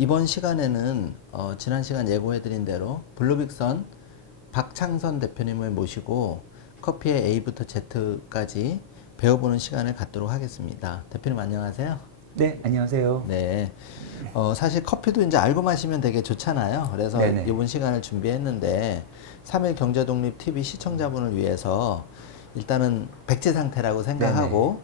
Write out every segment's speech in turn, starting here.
이번 시간에는 지난 시간 예고해드린 대로 블루빅선 박창선 대표님을 모시고 커피의 A부터 Z까지 배워보는 시간을 갖도록 하겠습니다. 대표님 안녕하세요. 네, 안녕하세요. 네. 사실 커피도 이제 알고 마시면 되게 좋잖아요. 그래서 네네. 이번 시간을 준비했는데 3일 경제독립 TV 시청자분을 위해서 일단은 백지 상태라고 생각하고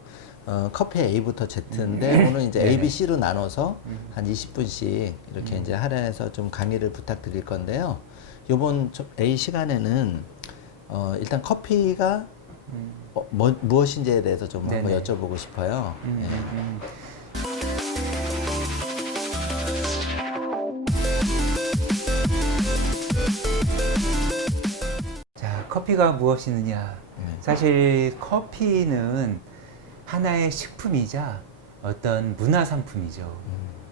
커피의 A부터 Z인데 오늘 이제 A, B, C로 나눠서 한 20분씩 이렇게 이제 할애해서 좀 강의를 부탁드릴 건데요. 요번 A 시간에는 일단 커피가 무엇인지에 대해서 좀 한번 네네. 여쭤보고 싶어요. 예. 자, 커피가 무엇이느냐? 사실 커피는 하나의 식품이자 어떤 문화 상품이죠.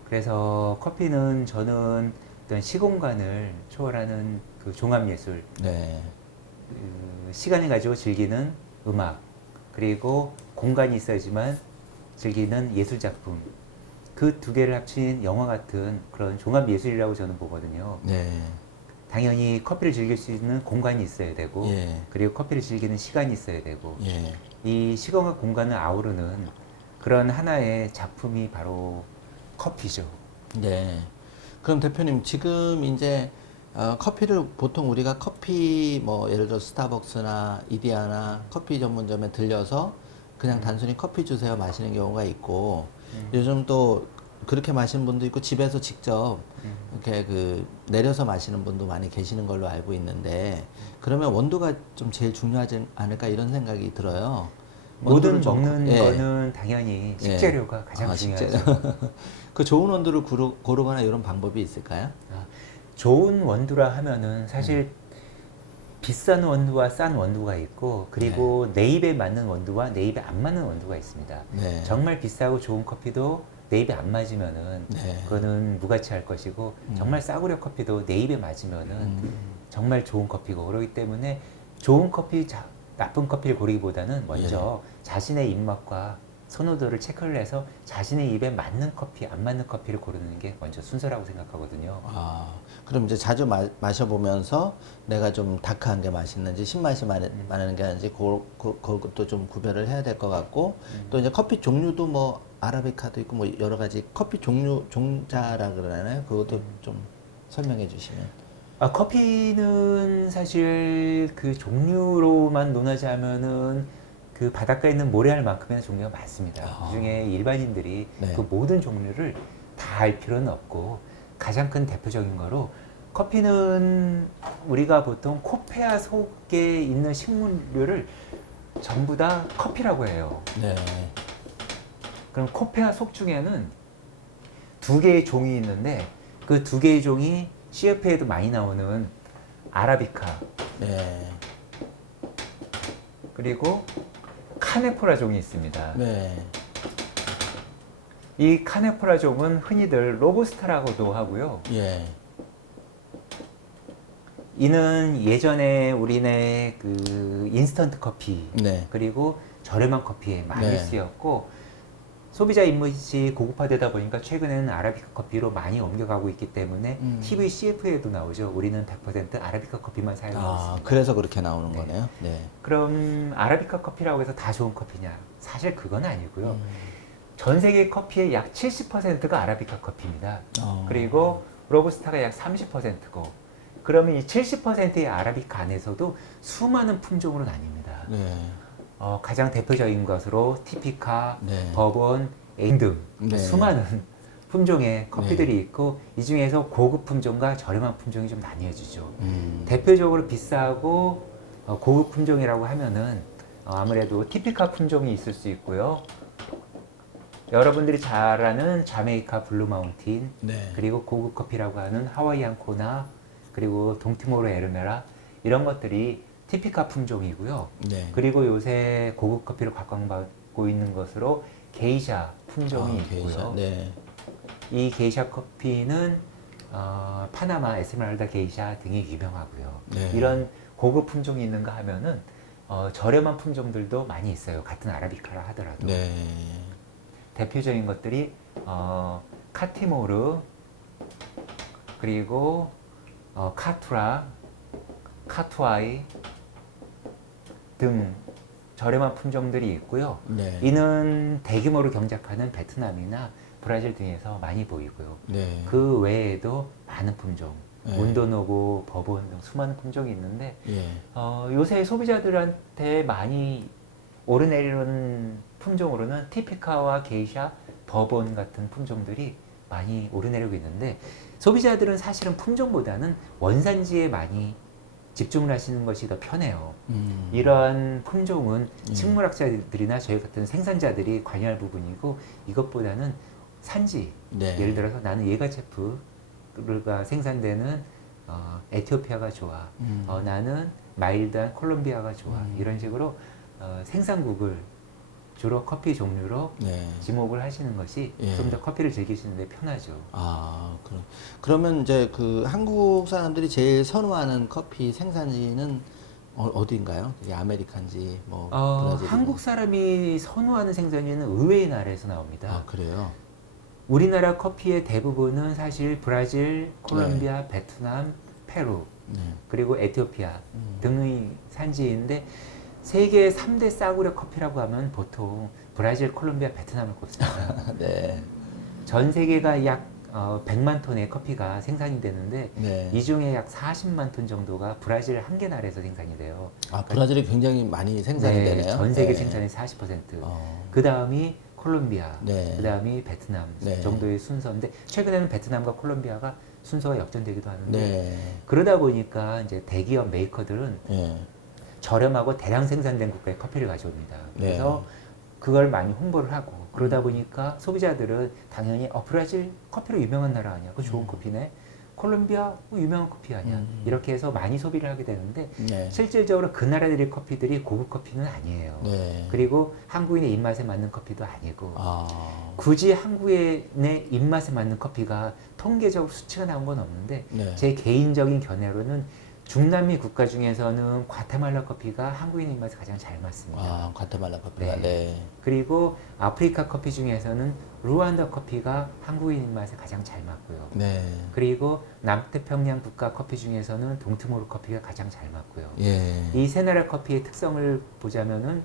그래서 커피는 저는 어떤 시공간을 초월하는 그 종합예술, 네. 시간을 가지고 즐기는 음악, 그리고 공간이 있어야지만 즐기는 예술작품, 그 두 개를 합친 영화 같은 그런 종합예술이라고 저는 보거든요. 네. 당연히 커피를 즐길 수 있는 공간이 있어야 되고, 예. 그리고 커피를 즐기는 시간이 있어야 되고, 예. 이 시공과 공간을 아우르는 그런 하나의 작품이 바로 커피죠. 네. 그럼 대표님 지금 이제 커피를 보통 우리가 커피 뭐 예를 들어 스타벅스나 이디야나 커피 전문점에 들려서 그냥 단순히 커피 주세요 마시는 경우가 있고 요즘 또 그렇게 마시는 분도 있고 집에서 직접 이렇게 그 내려서 마시는 분도 많이 계시는 걸로 알고 있는데 그러면 원두가 좀 제일 중요하지 않을까 이런 생각이 들어요. 원두를 모든 좀 먹는 예. 거는 당연히 식재료가 가장 중요하죠. 그 좋은 원두를 고르거나 이런 방법이 있을까요? 아, 좋은 원두라 하면은 사실 비싼 원두와 싼 원두가 있고, 그리고 내 입에 맞는 원두와 내 입에 안 맞는 원두가 있습니다. 네. 정말 비싸고 좋은 커피도 내 입에 안 맞으면은 네. 그거는 무가치할 것이고, 정말 싸구려 커피도 내 입에 맞으면은 정말 좋은 커피고, 그러기 때문에 좋은 커피, 나쁜 커피를 고르기보다는 먼저 자신의 입맛과 선호도를 체크를 해서 자신의 입에 맞는 커피, 안 맞는 커피를 고르는 게 먼저 순서라고 생각하거든요. 아, 그럼 이제 자주 마셔보면서 내가 좀 다크한 게 맛있는지 신맛이 많은 게 아닌지 그것도 좀 구별을 해야 될 것 같고 또 이제 커피 종류도 뭐 아라비카도 있고 뭐 여러 가지 커피 종자라 그러나요? 그것도 좀 설명해 주시면. 아, 커피는 사실 그 종류로만 논하자면은 그 바닷가에 있는 모래알만큼의 종류가 많습니다. 그중에 일반인들이 네. 그 모든 종류를 다 알 필요는 없고, 가장 큰 대표적인 거로 커피는 우리가 보통 코페아 속에 있는 식물류를 전부 다 커피라고 해요. 네. 그럼 코페아 속 중에는 두 개의 종이 있는데, 그 두 개의 종이 CF에도 많이 나오는 아라비카, 네. 그리고 카네포라 종이 있습니다. 네. 이 카네포라 종은 흔히들 로부스타라고도 하고요. 예. 이는 예전에 우리네 그 인스턴트 커피, 네. 그리고 저렴한 커피에 많이 네. 쓰였고, 소비자 입맛이 고급화되다 보니까 최근에는 아라비카 커피로 많이 옮겨가고 있기 때문에 TV CF에도 나오죠. 우리는 100% 아라비카 커피만 사용하고 있습니다. 그래서 그렇게 나오는 거네요. 네. 그럼 아라비카 커피라고 해서 다 좋은 커피냐? 사실 그건 아니고요. 전 세계 커피의 약 70%가 아라비카 커피입니다. 그리고 로부스타가 약 30%고, 그러면 이 70%의 아라비카 안에서도 수많은 품종으로 나뉩니다. 네. 가장 대표적인 것으로 티피카, 네. 버번, 에임 등 네. 수많은 품종의 커피들이 있고, 이 중에서 고급 품종과 저렴한 품종이 좀 나뉘어지죠. 대표적으로 비싸고 고급 품종이라고 하면은 아무래도 티피카 품종이 있을 수 있고요. 여러분들이 잘 아는 자메이카 블루 마운틴, 네. 그리고 고급 커피라고 하는 하와이안 코나, 그리고 동티모르 에르메라, 이런 것들이 티피카 품종이고요. 네. 그리고 요새 고급 커피를 각광받고 있는 것으로 게이샤 품종이 있고요. 게이샤. 네. 이 게이샤 커피는 파나마 에스메랄다 게이샤 등이 유명하고요. 네. 이런 고급 품종이 있는가 하면은 저렴한 품종들도 많이 있어요. 같은 아라비카라 하더라도. 네. 대표적인 것들이 카티모르, 그리고 카투라, 카투아이 등 저렴한 품종들이 있고요. 네. 이는 대규모로 경작하는 베트남이나 브라질 등에서 많이 보이고요. 네. 그 외에도 많은 품종, 네. 문도노고, 버본 등 수많은 품종이 있는데 예. 요새 소비자들한테 많이 오르내리는 품종으로는 티피카와 게이샤, 버본 같은 품종들이 많이 오르내리고 있는데 소비자들은 사실은 품종보다는 원산지에 많이 집중을 하시는 것이 더 편해요. 이러한 품종은 식물학자들이나 저희 같은 생산자들이 관여할 부분이고 이것보다는 산지, 네. 예를 들어서 나는 예가체프가 생산되는 에티오피아가 좋아. 나는 마일드한 콜롬비아가 좋아. 이런 식으로 생산국을 주로 커피 종류로 네. 지목을 하시는 것이 예. 좀 더 커피를 즐기시는데 편하죠. 아, 그러면 이제 그 한국 사람들이 제일 선호하는 커피 생산지는 어디인가요? 이게 아메리칸지, 뭐 브라질이고. 한국 사람이 선호하는 생산지는 의외의 나라에서 나옵니다. 아, 그래요? 우리나라 커피의 대부분은 사실 브라질, 콜롬비아, 베트남, 페루, 네. 그리고 에티오피아 등의 산지인데 세계 3대 싸구려 커피라고 하면 보통 브라질, 콜롬비아, 베트남을 꼽습니다. 네. 전 세계가 약 100만 톤의 커피가 생산이 되는데 네. 이 중에 약 40만 톤 정도가 브라질 한 개 나라에서 생산이 돼요. 아, 브라질이 굉장히 많이 생산이 네, 되네요. 전 세계 네. 생산의 40%. 어. 그 다음이 콜롬비아, 네. 그 다음이 베트남 네. 정도의 순서인데 최근에는 베트남과 콜롬비아가 순서가 역전되기도 하는데 네. 그러다 보니까 이제 대기업 메이커들은 예. 저렴하고 대량 생산된 국가의 커피를 가져옵니다. 네. 그래서 그걸 많이 홍보를 하고 그러다 보니까 소비자들은 당연히 브라질 커피로 유명한 나라 아니야? 그 좋은 커피네. 콜롬비아 유명한 커피 아니야? 이렇게 해서 많이 소비를 하게 되는데 네. 실질적으로 그 나라들의 커피들이 고급 커피는 아니에요. 네. 그리고 한국인의 입맛에 맞는 커피도 아니고 아. 굳이 한국인의 입맛에 맞는 커피가 통계적으로 수치가 나온 건 없는데 네. 제 개인적인 견해로는 중남미 국가 중에서는 과테말라 커피가 한국인 입맛에 가장 잘 맞습니다. 아, 과테말라 커피가. 네. 네. 그리고 아프리카 커피 중에서는 루안다 커피가 한국인 입맛에 가장 잘 맞고요. 네. 그리고 남태평양 국가 커피 중에서는 동트모르 커피가 가장 잘 맞고요. 예. 이 세 나라 커피의 특성을 보자면은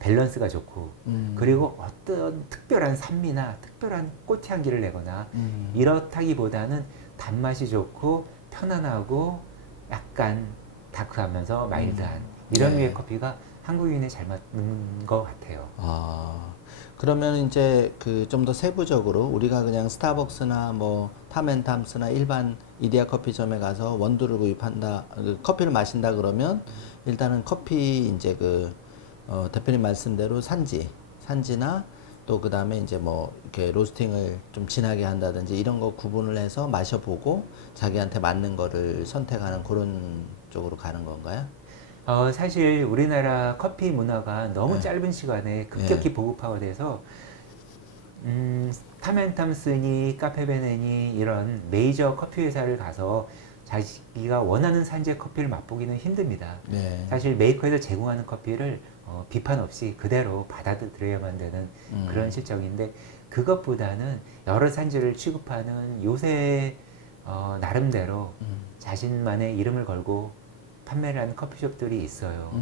밸런스가 좋고 그리고 어떤 특별한 산미나 특별한 꽃향기를 내거나 이렇다기보다는 단맛이 좋고 편안하고 약간 다크하면서 마일드한 이런 네. 류의 커피가 한국인에 잘 맞는 것 같아요. 아, 그러면 이제 그 좀 더 세부적으로 우리가 그냥 스타벅스나 뭐 타멘탐스나 일반 이디야 커피점에 가서 원두를 구입한다, 그 커피를 마신다 그러면 일단은 커피 이제 대표님 말씀대로 산지나 또 그 다음에 이제 뭐 이렇게 로스팅을 좀 진하게 한다든지 이런 거 구분을 해서 마셔보고 자기한테 맞는 거를 선택하는 그런 쪽으로 가는 건가요? 사실 우리나라 커피 문화가 너무 네. 짧은 시간에 급격히 보급화돼서 타멘탐스니 카페베네니 이런 메이저 커피 회사를 가서 자기가 원하는 산지의 커피를 맛보기는 힘듭니다. 네. 사실 메이커에서 제공하는 커피를 비판 없이 그대로 받아들여야만 되는 그런 실정인데 그것보다는 여러 산지를 취급하는 요새 나름대로 자신만의 이름을 걸고 판매를 하는 커피숍들이 있어요.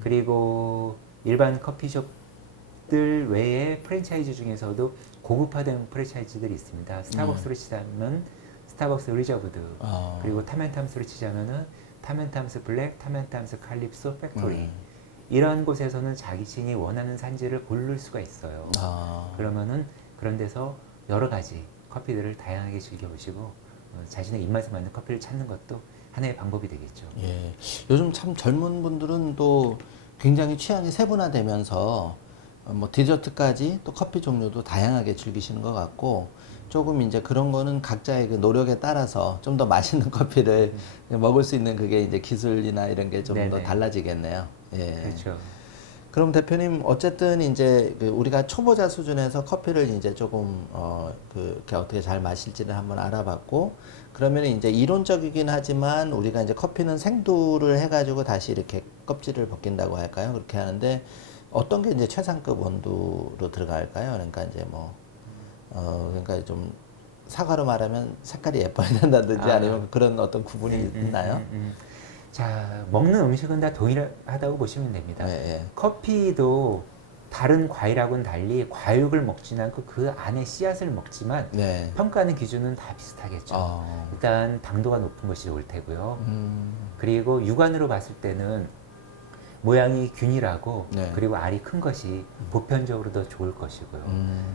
그리고 일반 커피숍들 외에 프랜차이즈 중에서도 고급화된 프랜차이즈들이 있습니다. 스타벅스로 치자면 스타벅스 리저브드, 그리고 타멘탐스로 치자면은 타멘탐스 블랙, 타멘탐스 칼립소 팩토리 이런 곳에서는 자신이 원하는 산지를 고를 수가 있어요. 그러면은 그런 데서 여러 가지 커피들을 다양하게 즐겨보시고 자신의 입맛에 맞는 커피를 찾는 것도 하나의 방법이 되겠죠. 예. 요즘 참 젊은 분들은 또 굉장히 취향이 세분화되면서 뭐 디저트까지 또 커피 종류도 다양하게 즐기시는 것 같고 조금 이제 그런 거는 각자의 그 노력에 따라서 좀 더 맛있는 커피를 먹을 수 있는 그게 이제 기술이나 이런 게 좀 더 네네. 달라지겠네요. 예. 그렇죠. 그럼 대표님 어쨌든 이제 그 우리가 초보자 수준에서 커피를 이제 조금 이렇게 어떻게 잘 마실지를 한번 알아봤고 그러면 이제 이론적이긴 하지만 우리가 이제 커피는 생두를 해가지고 다시 이렇게 껍질을 벗긴다고 할까요? 그렇게 하는데 어떤 게 이제 최상급 원두로 들어갈까요? 그러니까 이제 그러니까 좀 사과로 말하면 색깔이 예뻐야 된다든지 아니면 그런 어떤 구분이 있나요? 자, 먹는 음식은 다 동일하다고 보시면 됩니다. 예, 예. 커피도 다른 과일하고는 달리 과육을 먹지는 않고 그 안에 씨앗을 먹지만 네. 평가하는 기준은 다 비슷하겠죠. 일단 당도가 높은 것이 좋을 테고요. 그리고 육안으로 봤을 때는 모양이 균일하고 네. 그리고 알이 큰 것이 보편적으로 더 좋을 것이고요.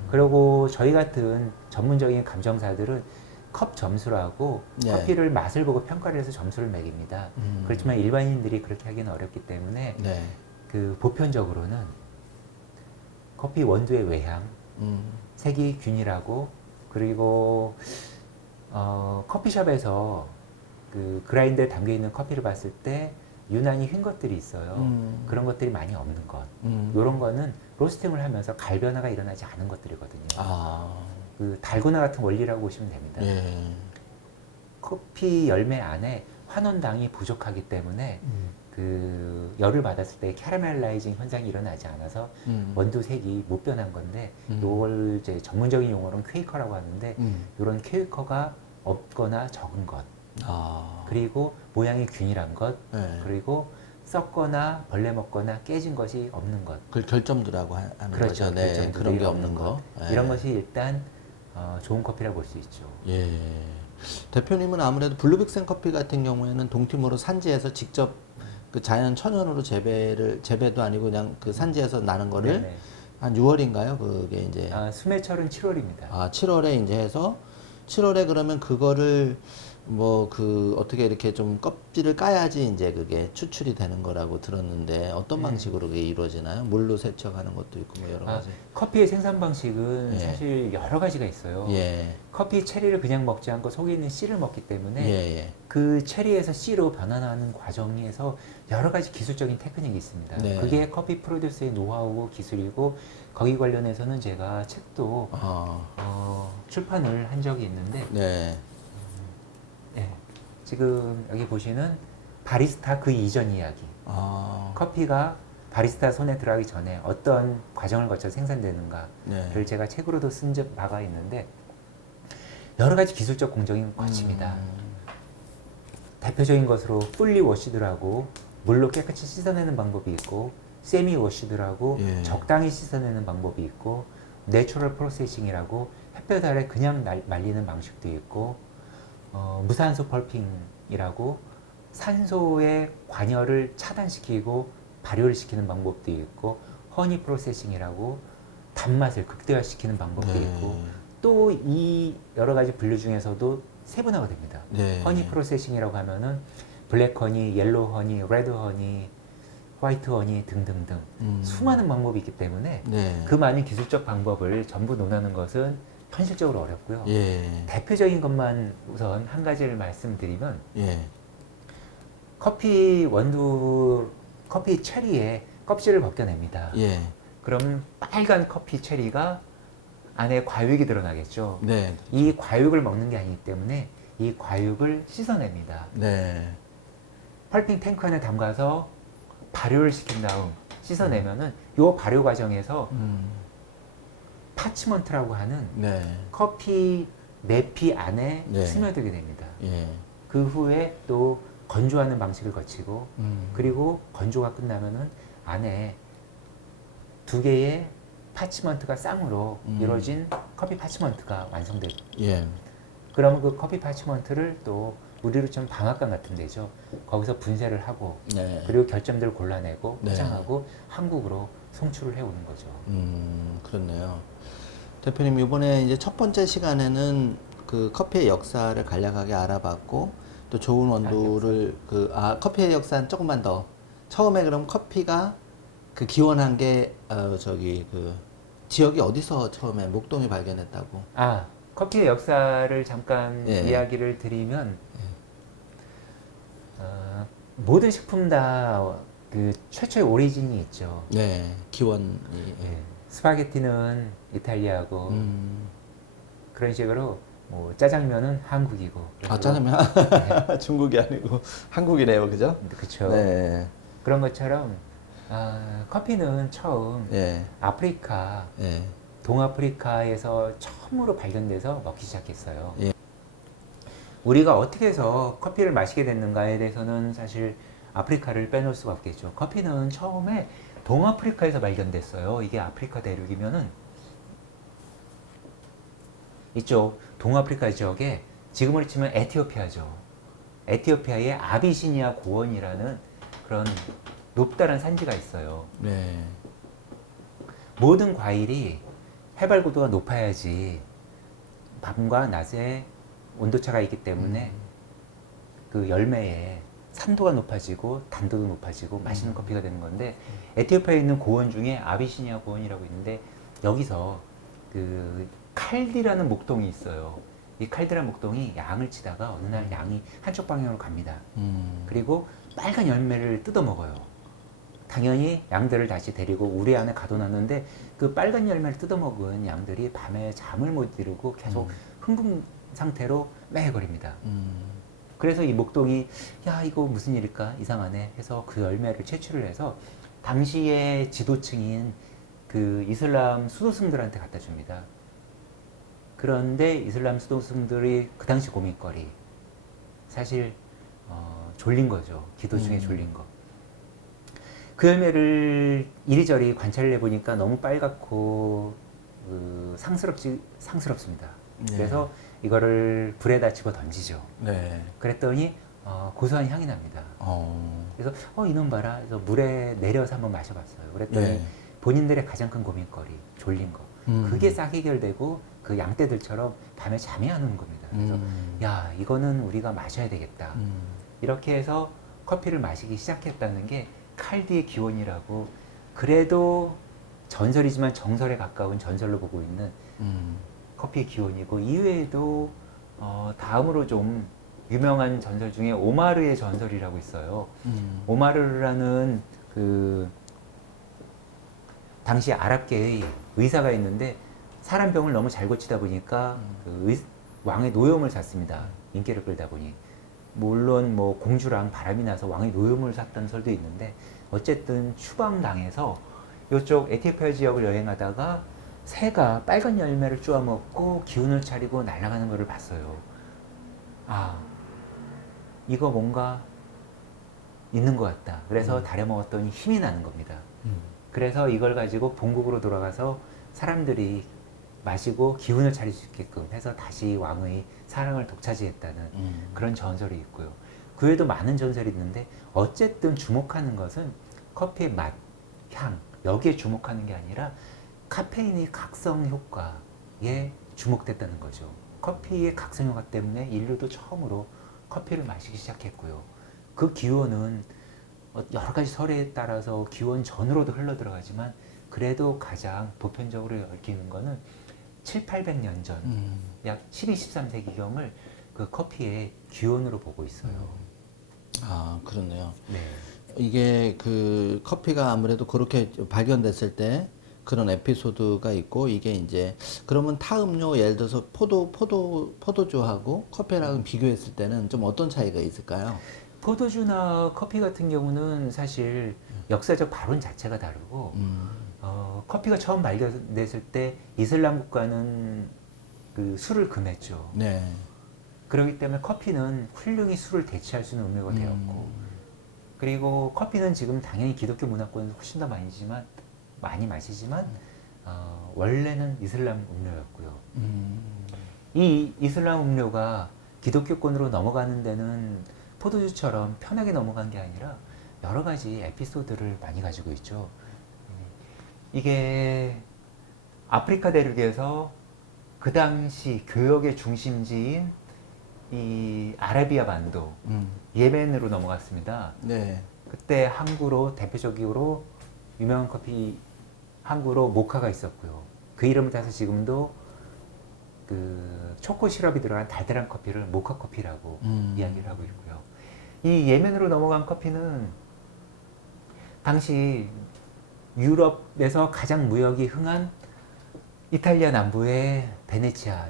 그리고 저희 같은 전문적인 감정사들은 컵 점수라고 네. 커피를 맛을 보고 평가를 해서 점수를 매깁니다. 그렇지만 일반인들이 그렇게 하기는 어렵기 때문에 네. 그 보편적으로는 커피 원두의 외향, 색이 균일하고 그리고 커피숍에서 그 그라인더에 담겨 있는 커피를 봤을 때 유난히 휜 것들이 있어요. 그런 것들이 많이 없는 것. 이런 거는 로스팅을 하면서 갈 변화가 일어나지 않은 것들이거든요. 그 달고나 같은 원리라고 보시면 됩니다. 예. 커피 열매 안에 환원당이 부족하기 때문에 그 열을 받았을 때 캐러멜라이징 현상이 일어나지 않아서 원두 색이 못 변한 건데 이걸 이제 전문적인 용어로는 퀘이커라고 하는데 이런 퀘이커가 없거나 적은 것 그리고 모양이 균일한 것 네. 그리고 썩거나 벌레 먹거나 깨진 것이 없는 것 그걸 결점도라고 하는 그렇죠. 거죠. 네. 결점들이 그런 게 없는 없는 거. 예. 이런 것이 일단 좋은 커피라고 볼 수 있죠. 예. 대표님은 아무래도 블루빅생 커피 같은 경우에는 동티모르 산지에서 직접 그 자연 천연으로 재배도 아니고 그냥 그 산지에서 나는 거를 네네. 한 6월인가요? 그게 이제 수매철은 7월입니다. 7월에 이제 해서 7월에 그러면 그거를 뭐 그 어떻게 이렇게 좀 껍질을 까야지 이제 그게 추출이 되는 거라고 들었는데 어떤 방식으로 그게 이루어지나요? 물로 세척하는 것도 있고 뭐 여러 가지. 커피의 생산 방식은 예. 사실 여러 가지가 있어요. 예. 커피 체리를 그냥 먹지 않고 속에 있는 씨를 먹기 때문에 예, 예. 그 체리에서 씨로 변환하는 과정에서 여러 가지 기술적인 테크닉이 있습니다. 네. 그게 커피 프로듀서의 노하우고 기술이고 거기 관련해서는 제가 책도 출판을 한 적이 있는데 네. 예, 지금 여기 보시는 바리스타 그 이전 이야기. 커피가 바리스타 손에 들어가기 전에 어떤 과정을 거쳐 생산되는가를 네. 제가 책으로도 쓴 바가 있는데 여러 가지 기술적 공정이 거칩니다. 대표적인 것으로 풀리 워시드라고 물로 깨끗이 씻어내는 방법이 있고 세미 워시드라고 예. 적당히 씻어내는 방법이 있고 내추럴 프로세싱이라고 햇볕 아래 그냥 말리는 방식도 있고 무산소 펄핑이라고 산소의 관여를 차단시키고 발효를 시키는 방법도 있고 허니 프로세싱이라고 단맛을 극대화시키는 방법도 네. 있고 또 이 여러 가지 분류 중에서도 세분화가 됩니다. 네. 허니 프로세싱이라고 하면은 블랙 허니, 옐로우 허니, 레드 허니, 화이트 허니 등등등 수많은 방법이 있기 때문에 네. 그 많은 기술적 방법을 전부 논하는 것은 현실적으로 어렵고요. 예. 대표적인 것만 우선 한 가지를 말씀드리면 예. 커피 원두, 커피 체리의 껍질을 벗겨냅니다. 예. 그럼 빨간 커피 체리가 안에 과육이 드러나겠죠. 네. 이 과육을 먹는 게 아니기 때문에 이 과육을 씻어냅니다. 네. 펄핑 탱크 안에 담가서 발효를 시킨 다음 씻어내면은 요 발효 과정에서 파치먼트라고 하는 네. 커피 내피 안에 네. 스며들게 됩니다. 예. 그 후에 또 건조하는 방식을 거치고 그리고 건조가 끝나면은 안에 두 개의 파치먼트가 쌍으로 이루어진 커피 파치먼트가 완성됩니다. 예. 그러면 그 커피 파치먼트를 또 우리로 치면 방앗간 같은 데죠. 거기서 분쇄를 하고 네. 그리고 결점들을 골라내고 네. 포장하고 한국으로 송출을 해오는 거죠. 그렇네요. 대표님, 이번에 이제 첫 번째 시간에는 그 커피의 역사를 간략하게 알아봤고, 또 좋은 원두를, 커피의 역사는 조금만 더. 처음에 그럼 커피가 그 기원한 게, 지역이 어디서 처음에 목동이 발견했다고? 커피의 역사를 잠깐 예. 이야기를 드리면, 모든 식품 다 그 최초의 오리진이 있죠. 네, 기원이. 예. 스파게티는 이탈리아고 그런 식으로 뭐 짜장면은 한국이고. 짜장면? 중국이 아니고 한국이네요, 그죠? 그렇죠. 네. 그런 것처럼 커피는 처음 예. 아프리카 예. 동아프리카에서 처음으로 발견돼서 먹기 시작했어요. 예. 우리가 어떻게 해서 커피를 마시게 됐는가에 대해서는 사실 아프리카를 빼놓을 수가 없겠죠. 커피는 처음에 동아프리카에서 발견됐어요. 이게 아프리카 대륙이면은 이쪽 동아프리카 지역에 지금으로 치면 에티오피아죠. 에티오피아의 아비시니아 고원이라는 그런 높다란 산지가 있어요. 네. 모든 과일이 해발 고도가 높아야지 밤과 낮에 온도차가 있기 때문에 그 열매에 산도가 높아지고 단도도 높아지고 맛있는 커피가 되는 건데 에티오피아에 있는 고원 중에 아비시니아 고원이라고 있는데 여기서 그 칼디라는 목동이 있어요. 이 칼디라는 목동이 양을 치다가 어느 날 양이 한쪽 방향으로 갑니다. 그리고 빨간 열매를 뜯어 먹어요. 당연히 양들을 다시 데리고 우리 안에 가둬놨는데 그 빨간 열매를 뜯어먹은 양들이 밤에 잠을 못 이루고 계속 흥분 상태로 매거립니다. 그래서 이 목동이 야 이거 무슨 일일까 이상하네 해서 그 열매를 채취를 해서 당시의 지도층인 그 이슬람 수도승들한테 갖다 줍니다. 그런데 이슬람 수도승들이 그 당시 고민거리 사실 졸린 거죠. 기도 중에 졸린 거. 그 열매를 이리저리 관찰을 해보니까 너무 빨갛고 상스럽습니다. 네. 그래서 이거를 불에다 집어 던지죠. 네. 그랬더니 고소한 향이 납니다. 그래서 이놈 봐라. 그래서 물에 내려서 한번 마셔봤어요. 그랬더니 네. 본인들의 가장 큰 고민거리, 졸린 거. 그게 싹 해결되고 그 양떼들처럼 밤에 잠이 안 오는 겁니다. 그래서 야 이거는 우리가 마셔야 되겠다. 이렇게 해서 커피를 마시기 시작했다는 게 칼디의 기원이라고 그래도 전설이지만 정설에 가까운 전설로 보고 있는 커피의 기원이고 이외에도 다음으로 좀 유명한 전설 중에 오마르의 전설이라고 있어요. 오마르라는 그 당시 아랍계의 의사가 있는데 사람 병을 너무 잘 고치다 보니까 그 왕의 노염을 샀습니다. 인기를 끌다 보니. 물론 뭐 공주랑 바람이 나서 왕의 노염을 샀다는 설도 있는데 어쨌든 추방당해서 이쪽 에티오피아 지역을 여행하다가 새가 빨간 열매를 쪼아 먹고 기운을 차리고 날아가는 것을 봤어요. 아, 이거 뭔가 있는 것 같다. 그래서 다려 먹었더니 힘이 나는 겁니다. 그래서 이걸 가지고 본국으로 돌아가서 사람들이 마시고 기운을 차릴 수 있게끔 해서 다시 왕의 사랑을 독차지했다는 그런 전설이 있고요. 그 외에도 많은 전설이 있는데 어쨌든 주목하는 것은 커피의 맛, 향 여기에 주목하는 게 아니라 카페인의 각성 효과에 주목됐다는 거죠. 커피의 각성 효과 때문에 인류도 처음으로 커피를 마시기 시작했고요. 그 기원은 여러 가지 설에 따라서 기원 전으로도 흘러 들어가지만 그래도 가장 보편적으로 얽히는 거는 7, 800년 전, 약 12, 13세기경을 그 커피의 기원으로 보고 있어요. 아, 그렇네요. 네. 이게 그 커피가 아무래도 그렇게 발견됐을 때 그런 에피소드가 있고 이게 이제 그러면 타 음료 예를 들어서 포도주하고 커피랑 비교했을 때는 좀 어떤 차이가 있을까요? 포도주나 커피 같은 경우는 사실 역사적 발원 자체가 다르고 커피가 처음 발견됐을 때 이슬람 국가는 그 술을 금했죠. 네. 그렇기 때문에 커피는 훌륭히 술을 대체할 수 있는 음료가 되었고 그리고 커피는 지금 당연히 기독교 문화권에서 훨씬 더 많이 마시지만 원래는 이슬람 음료였고요. 이 이슬람 음료가 기독교권으로 넘어가는 데는 포도주처럼 편하게 넘어간 게 아니라 여러 가지 에피소드를 많이 가지고 있죠. 이게 아프리카 대륙에서 그 당시 교역의 중심지인 이 아라비아 반도, 예멘으로 넘어갔습니다. 네. 그때 항구로 대표적으로 유명한 커피 항구로 모카가 있었고요. 그 이름을 따서 지금도 그 초코 시럽이 들어간 달달한 커피를 모카 커피라고 이야기를 하고 있고요. 이 예멘으로 넘어간 커피는 당시 유럽에서 가장 무역이 흥한 이탈리아 남부의 베네치아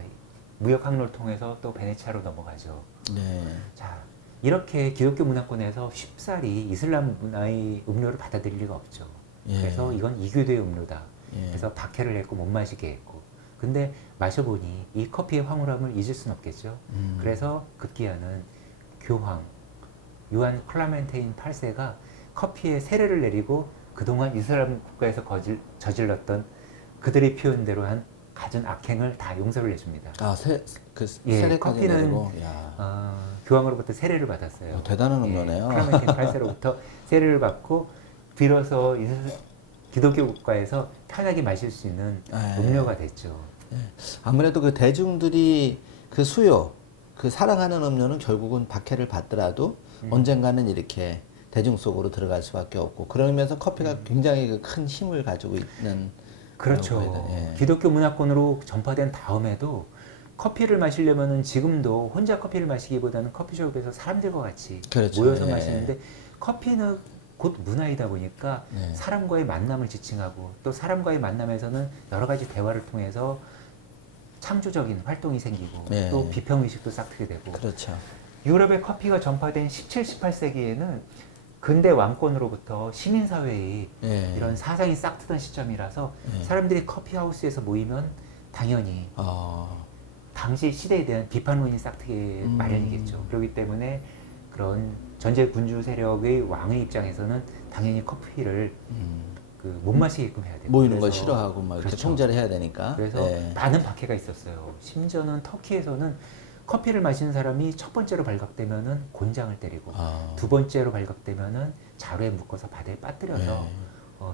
무역 항로를 통해서 또 베네치아로 넘어가죠. 네. 자, 이렇게 기독교 문화권에서 쉽사리 이슬람 문화의 음료를 받아들일 리가 없죠. 예. 그래서 이건 이교도의 음료다. 예. 그래서 박해를 했고 못 마시게 했고 근데 마셔보니 이 커피의 황홀함을 잊을 수는 없겠죠. 그래서 급기야는 교황 요한 클라멘테인 8세가 커피에 세례를 내리고 그동안 이슬람 국가에서 저질렀던 그들이 표현대로 한 갖은 악행을 다 용서를 해줍니다. 예, 세례까지 커피는 내리고. 교황으로부터 세례를 받았어요. 대단한 음료네요. 클라멘테인 8세로부터 세례를 받고 비로소 기독교 국가에서 편하게 마실 수 있는 음료가 됐죠. 예. 아무래도 그 대중들이 그 수요, 그 사랑하는 음료는 결국은 박해를 받더라도 언젠가는 이렇게 대중 속으로 들어갈 수밖에 없고, 그러면서 커피가 굉장히 그 큰 힘을 가지고 있는. 그렇죠. 예. 기독교 문화권으로 전파된 다음에도 커피를 마시려면은 지금도 혼자 커피를 마시기보다는 커피숍에서 사람들과 같이 그렇죠. 모여서 예. 마시는데, 커피는 곧 문화이다 보니까 예. 사람과의 만남을 지칭하고 또 사람과의 만남에서는 여러 가지 대화를 통해서 창조적인 활동이 생기고 예. 또 비평의식도 싹트게 되고. 그렇죠. 유럽의 커피가 전파된 17, 18세기에는 근대 왕권으로부터 시민사회의 예. 이런 사상이 싹트던 시점이라서 예. 사람들이 커피하우스에서 모이면 당연히 당시 시대에 대한 비판론이 싹트게 마련이겠죠. 그렇기 때문에 그런 전제 군주 세력의 왕의 입장에서는 당연히 커피를 못 마시게끔 해야 돼요. 모이는 걸 그래서 싫어하고 막 이렇게 그렇죠. 통제를 해야 되니까. 그래서 예. 많은 박해가 있었어요. 심지어는 터키에서는 커피를 마시는 사람이 첫 번째로 발각되면은 곤장을 때리고 두 번째로 발각되면은 자루에 묶어서 바다에 빠뜨려서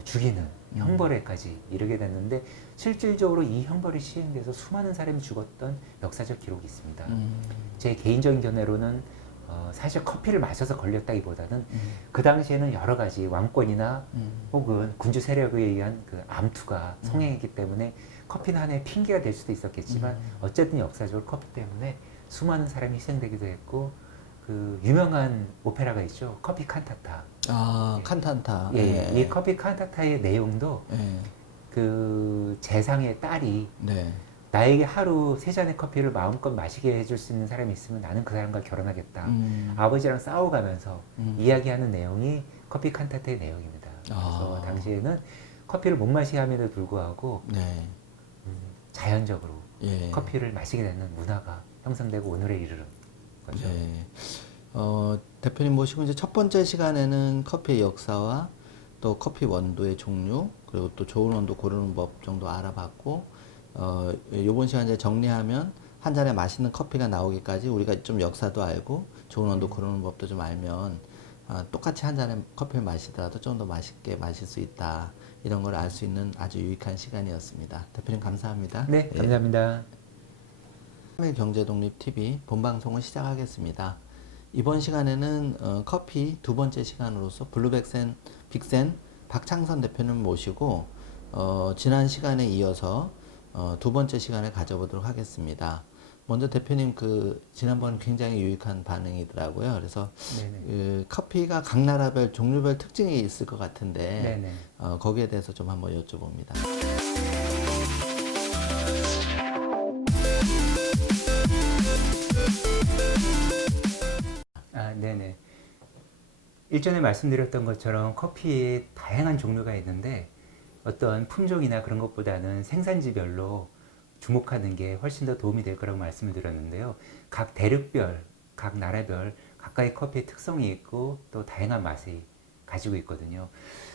죽이는 형벌에까지 이르게 됐는데, 실질적으로 이 형벌이 시행돼서 수많은 사람이 죽었던 역사적 기록이 있습니다. 제 개인적인 견해로는 사실 커피를 마셔서 걸렸다기보다는 그 당시에는 여러 가지 왕권이나 혹은 군주 세력에 의한 그 암투가 성행했기 때문에 커피는 하나의 핑계가 될 수도 있었겠지만 어쨌든 역사적으로 커피 때문에 수많은 사람이 희생되기도 했고, 그 유명한 오페라가 있죠. 커피 칸타타. 예. 칸타타. 예, 이 커피 칸타타의 내용도 예. 그 재상의 딸이 네. 나에게 하루 3잔의 커피를 마음껏 마시게 해줄 수 있는 사람이 있으면 나는 그 사람과 결혼하겠다. 아버지랑 싸워가면서 이야기하는 내용이 커피 칸타타의 내용입니다. 그래서 당시에는 커피를 못 마시게 함에도 불구하고 네. 자연적으로 예. 커피를 마시게 되는 문화가 형성되고 오늘에 이르는 거죠. 네. 대표님 모시고 이제 첫 번째 시간에는 커피의 역사와 또 커피 원두의 종류, 그리고 또 좋은 원두 고르는 법 정도 알아봤고, 요번 시간 이제 정리하면 한 잔에 맛있는 커피가 나오기까지 우리가 좀 역사도 알고 좋은 원두 고르는 법도 좀 알면 똑같이 한 잔에 커피를 마시더라도 좀 더 맛있게 마실 수 있다, 이런 걸 알 수 있는 아주 유익한 시간이었습니다. 대표님 감사합니다. 네, 감사합니다. 경제독립TV 본방송을 시작하겠습니다. 이번 시간에는 커피 두 번째 시간으로서 블루백센 빅센 박창선 대표님 모시고 지난 시간에 이어서 두 번째 시간을 가져보도록 하겠습니다. 먼저 대표님 지난번 굉장히 유익한 반응이더라고요. 그래서 커피가 각 나라별 종류별 특징이 있을 것 같은데 거기에 대해서 좀 한번 여쭤봅니다. 네네. 일전에 말씀드렸던 것처럼 커피에 다양한 종류가 있는데 어떤 품종이나 그런 것보다는 생산지별로 주목하는 게 훨씬 더 도움이 될 거라고 말씀을 드렸는데요. 각 대륙별, 각 나라별 각각의 커피의 특성이 있고 또 다양한 맛이 가지고 있거든요.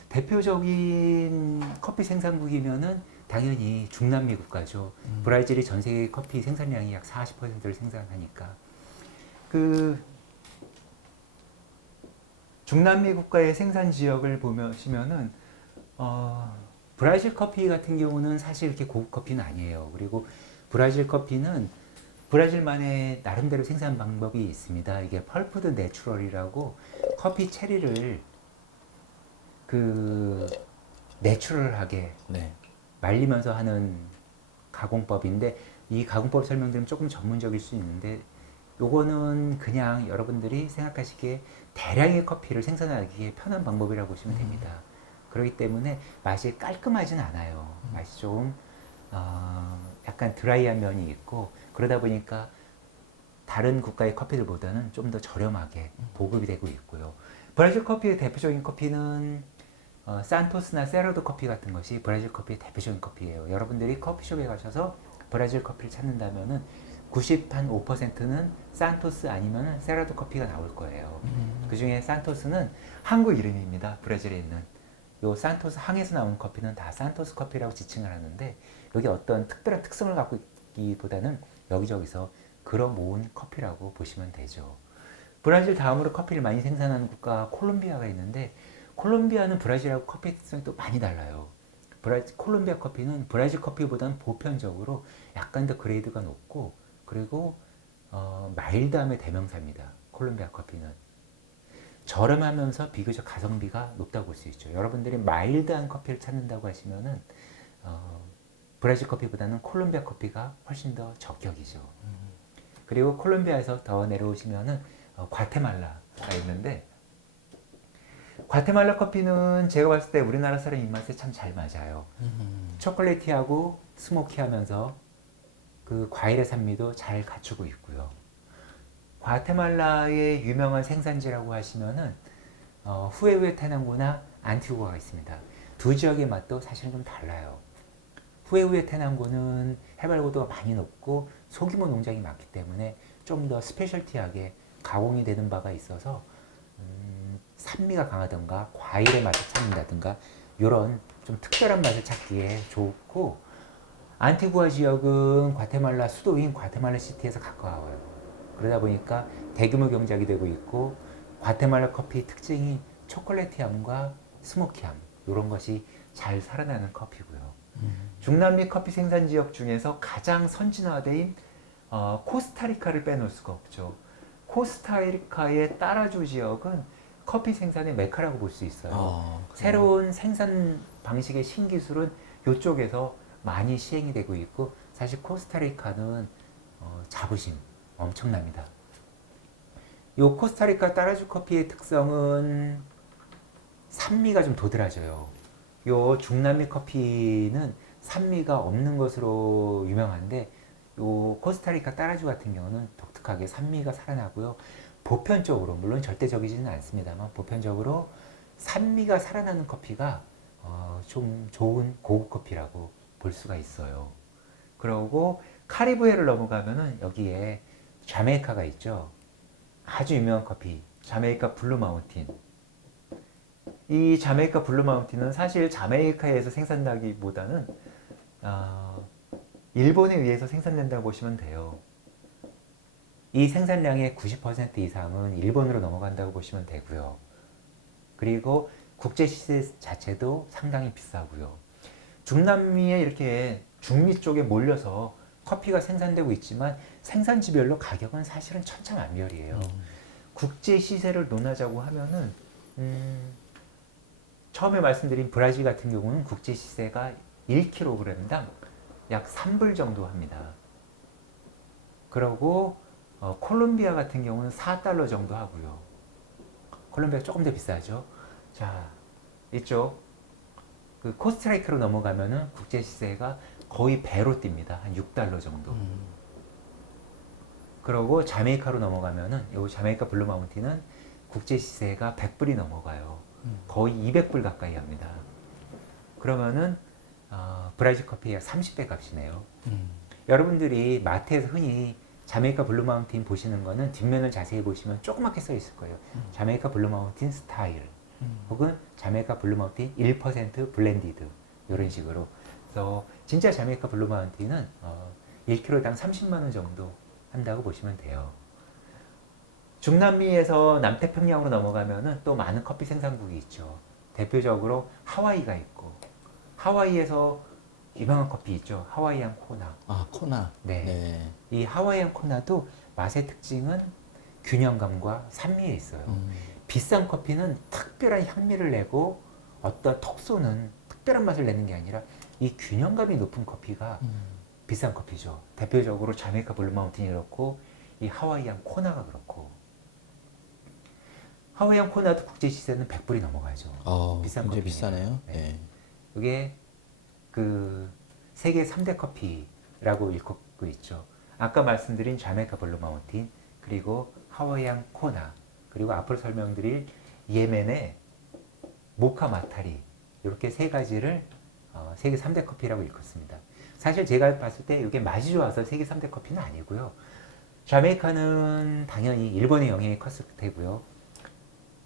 대표적인 커피 생산국이면은 당연히 중남미 국가죠. 브라질이 전 세계 커피 생산량이 약 40%를 생산하니까. 중남미 국가의 생산 지역을 보시면은 브라질 커피 같은 경우는 사실 이렇게 고급 커피는 아니에요. 그리고 브라질 커피는 브라질만의 나름대로 생산 방법이 있습니다. 이게 펄프드 내추럴이라고 커피 체리를 내추럴하게 말리면서 하는 가공법인데, 이 가공법 설명드리면 조금 전문적일 수 있는데, 요거는 그냥 여러분들이 생각하시기에 대량의 커피를 생산하기에 편한 방법이라고 보시면 됩니다. 그렇기 때문에 맛이 깔끔하진 않아요. 맛이 좀 약간 드라이한 면이 있고, 그러다 보니까 다른 국가의 커피들보다는 좀 더 저렴하게 보급이 되고 있고요. 브라질 커피의 대표적인 커피는 산토스나 세라도 커피 같은 것이 브라질 커피의 대표적인 커피예요. 여러분들이 커피숍에 가셔서 브라질 커피를 찾는다면은 95%는 산토스 아니면 세라도 커피가 나올 거예요. 그 중에 산토스는 한국 이름입니다. 브라질에 있는 요 산토스 항에서 나오는 커피는 다 산토스 커피라고 지칭을 하는데 여기 어떤 특별한 특성을 갖고 있기보다는 여기저기서 걸어 모은 커피라고 보시면 되죠. 브라질 다음으로 커피를 많이 생산하는 국가 콜롬비아가 있는데 콜롬비아는 브라질하고 커피 특성이 또 많이 달라요. 콜롬비아 커피는 브라질 커피보다는 보편적으로 약간 더 그레이드가 높고 그리고 마일드함의 대명사입니다. 콜롬비아 커피는 저렴하면서 비교적 가성비가 높다고 볼 수 있죠. 여러분들이 마일드한 커피를 찾는다고 하시면은 브라질 커피보다는 콜롬비아 커피가 훨씬 더 적격이죠. 그리고 콜롬비아에서 더 내려오시면은 과테말라가 있는데 과테말라 커피는 제가 봤을 때 우리나라 사람 입맛에 참 잘 맞아요. 초콜릿티하고 스모키하면서 그 과일의 산미도 잘 갖추고 있고요. 과테말라의 유명한 생산지라고 하시면은 후에후에테낭고나 안티구아가 있습니다. 두 지역의 맛도 사실은 좀 달라요. 후에후에테낭고는 해발고도가 많이 높고 소규모 농장이 많기 때문에 좀 더 스페셜티하게 가공이 되는 바가 있어서 산미가 강하던가 과일의 맛을 찾는다든가 이런 좀 특별한 맛을 찾기에 좋고 안티구아 지역은 과테말라 수도인 과테말라 시티에서 가까워요. 그러다 보니까 대규모 경작이 되고 있고 과테말라 커피 특징이 초콜릿향과 스모키함 이런 것이 잘 살아나는 커피고요. 중남미 커피 생산 지역 중에서 가장 선진화된 코스타리카를 빼놓을 수가 없죠. 코스타리카의 따라주 지역은 커피 생산의 메카라고 볼 수 있어요. 새로운 생산 방식의 신기술은 이쪽에서 많이 시행이 되고 있고 사실 코스타리카는 자부심 엄청납니다. 이 코스타리카 따라주 커피의 특성은 산미가 좀 도드라져요. 요 중남미 커피는 산미가 없는 것으로 유명한데 요 코스타리카 따라주 같은 경우는 독특하게 산미가 살아나고요. 보편적으로 물론 절대적이지는 않습니다만 보편적으로 산미가 살아나는 커피가 좀 좋은 고급 커피라고 볼 수가 있어요. 그리고 카리브해를 넘어가면은 여기에 자메이카가 있죠. 아주 유명한 커피 자메이카 블루 마운틴. 이 자메이카 블루 마운틴은 사실 자메이카에서 생산되기보다는 일본에 의해서 생산된다고 보시면 돼요. 이 생산량의 90% 이상은 일본으로 넘어간다고 보시면 되고요. 그리고 국제 시세 자체도 상당히 비싸고요. 중남미에 이렇게 중미 쪽에 몰려서 커피가 생산되고 있지만 생산지별로 가격은 사실은 천차만별이에요. 국제 시세를 논하자고 하면은 처음에 말씀드린 브라질 같은 경우는 국제 시세가 1kg당 약 3불 정도 합니다. 그리고 콜롬비아 같은 경우는 4달러 정도 하고요. 콜롬비아가 조금 더 비싸죠. 자, 이쪽 그 코스타리카로 넘어가면은 국제 시세가 거의 배로 뜁니다. 한 6달러 정도. 그리고 자메이카로 넘어가면은 요 자메이카 블루 마운틴은 국제 시세가 100불이 넘어가요. 거의 200불 가까이 합니다. 그러면은 브라질 커피의 30배 값이네요. 여러분들이 마트에서 흔히 자메이카 블루 마운틴 보시는 거는 뒷면을 자세히 보시면 조그맣게 써 있을 거예요. 자메이카 블루 마운틴 스타일 혹은 자메이카 블루 마운틴 1% 블렌디드 이런 식으로. 그래서 진짜 자메이카 블루 마운틴은 1kg당 30만 원 정도 한다고 보시면 돼요. 중남미에서 남태평양으로 넘어가면은 또 많은 커피 생산국이 있죠. 대표적으로 하와이가 있고 하와이에서 유명한 커피 있죠. 하와이안 코나. 아, 코나. 네. 네. 이 하와이안 코나도 맛의 특징은 균형감과 산미에 있어요. 비싼 커피는 특별한 향미를 내고 어떤 톡 쏘는 특별한 맛을 내는 게 아니라 이 균형감이 높은 커피가 비싼 커피죠. 대표적으로 자메이카 블루 마운틴이 그렇고 이 하와이안 코나가 그렇고 하와이안 코나도 국제 시세는 100불이 넘어가죠. 비싼 굉장히 커피입니다. 비싸네요. 네. 네. 이게 그 세계 3대 커피라고 일컫고 있죠. 아까 말씀드린 자메이카 블루 마운틴 그리고 하와이안 코나 그리고 앞으로 설명드릴 예멘의 모카 마타리 이렇게 세 가지를 세계 3대 커피라고 일컫습니다. 사실 제가 봤을 때 이게 맛이 좋아서 세계 3대 커피는 아니고요. 자메이카는 당연히 일본의 영향이 컸을 테고요.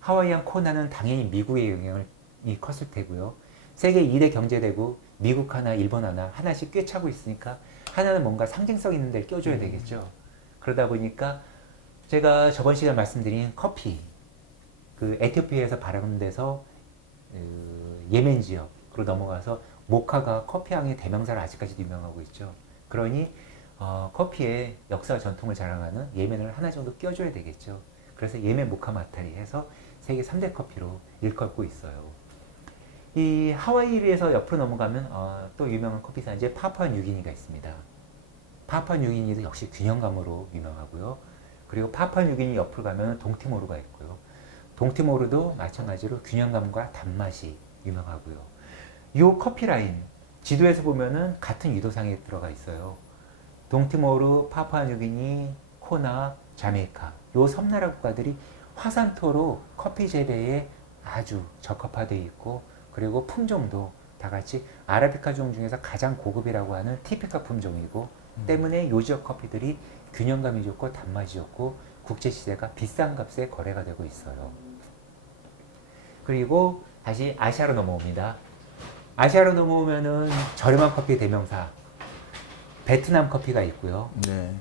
하와이안 코나는 당연히 미국의 영향이 컸을 테고요. 세계 2대 경제대국 미국 하나, 일본 하나 하나씩 꿰차고 있으니까 하나는 뭔가 상징성 있는 데를 껴줘야 되겠죠. 그러다 보니까 제가 저번 시간에 말씀드린 커피, 그 에티오피아에서 발현돼서 예멘 지역으로 넘어가서 모카가 커피향의 대명사로 아직까지도 유명하고 있죠. 그러니 커피의 역사와 전통을 자랑하는 예멘을 하나 정도 껴줘야 되겠죠. 그래서 예멘 모카 마타리 해서 세계 3대 커피로 일컫고 있어요. 이 하와이에서 옆으로 넘어가면 또 유명한 커피 산지 파푸아뉴기니가 있습니다. 파푸아뉴기니도 역시 균형감으로 유명하고요. 그리고 파푸아뉴기니 옆으로 가면 동티모르가 있고요. 동티모르도 마찬가지로 균형감과 단맛이 유명하고요. 이 커피 라인 지도에서 보면은 같은 유도상에 들어가 있어요. 동티모르, 파푸아뉴기니, 코나, 자메이카 이 섬나라 국가들이 화산토로 커피 재배에 아주 적합화되어 있고 그리고 품종도 다 같이 아라비카 종 중에서 가장 고급이라고 하는 티피카 품종이고 때문에 요 지역 커피들이 균형감이 좋고 단맛이 좋고 국제 시세가 비싼 값에 거래가 되고 있어요. 그리고 다시 아시아로 넘어옵니다. 아시아로 넘어오면은 저렴한 커피 대명사 베트남 커피가 있고요. 네.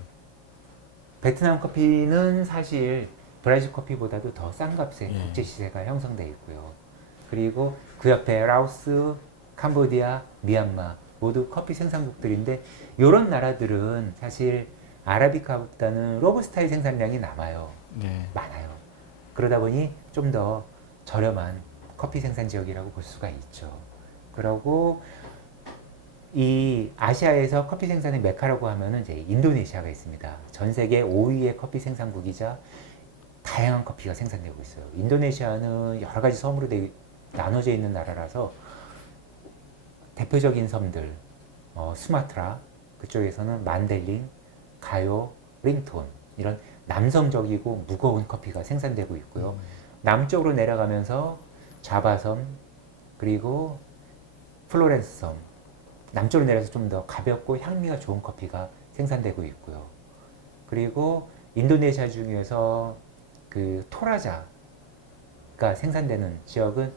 베트남 커피는 사실 브라질 커피보다도 더 싼 값에 예. 국제 시세가 형성되어 있고요. 그리고 그 옆에 라오스, 캄보디아, 미얀마 모두 커피 생산국들인데 이런 나라들은 사실 아라비카보다는 로부스타의 생산량이 남아요. 네. 많아요. 그러다 보니 좀 더 저렴한 커피 생산 지역이라고 볼 수가 있죠. 그리고 이 아시아에서 커피 생산의 메카라고 하면은 이제 인도네시아가 있습니다. 전 세계 5위의 커피 생산국이자 다양한 커피가 생산되고 있어요. 인도네시아는 여러 가지 섬으로 나눠져 있는 나라라서 대표적인 섬들, 수마트라, 그쪽에서는 만델링, 가요, 링톤 이런 남성적이고 무거운 커피가 생산되고 있고요. 남쪽으로 내려가면서 자바섬 그리고 플로렌스 섬 남쪽으로 내려서 좀 더 가볍고 향미가 좋은 커피가 생산되고 있고요. 그리고 인도네시아 중에서 그 토라자가 생산되는 지역은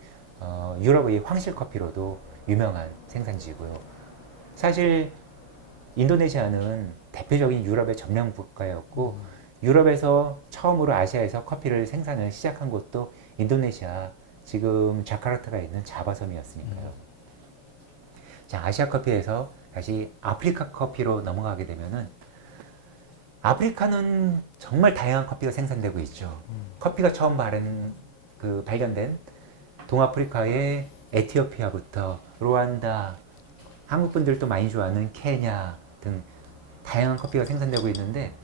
유럽의 황실 커피로도 유명한 생산지고요. 사실 인도네시아는 대표적인 유럽의 점령 국가였고 유럽에서 처음으로 아시아에서 커피를 생산을 시작한 곳도 인도네시아 지금 자카르타가 있는 자바섬이었으니까요. 자, 아시아 커피에서 다시 아프리카 커피로 넘어가게 되면은 아프리카는 정말 다양한 커피가 생산되고 있죠. 커피가 처음 발견된 동아프리카의 에티오피아부터 루안다, 한국 분들도 많이 좋아하는 케냐 등 다양한 커피가 생산되고 있는데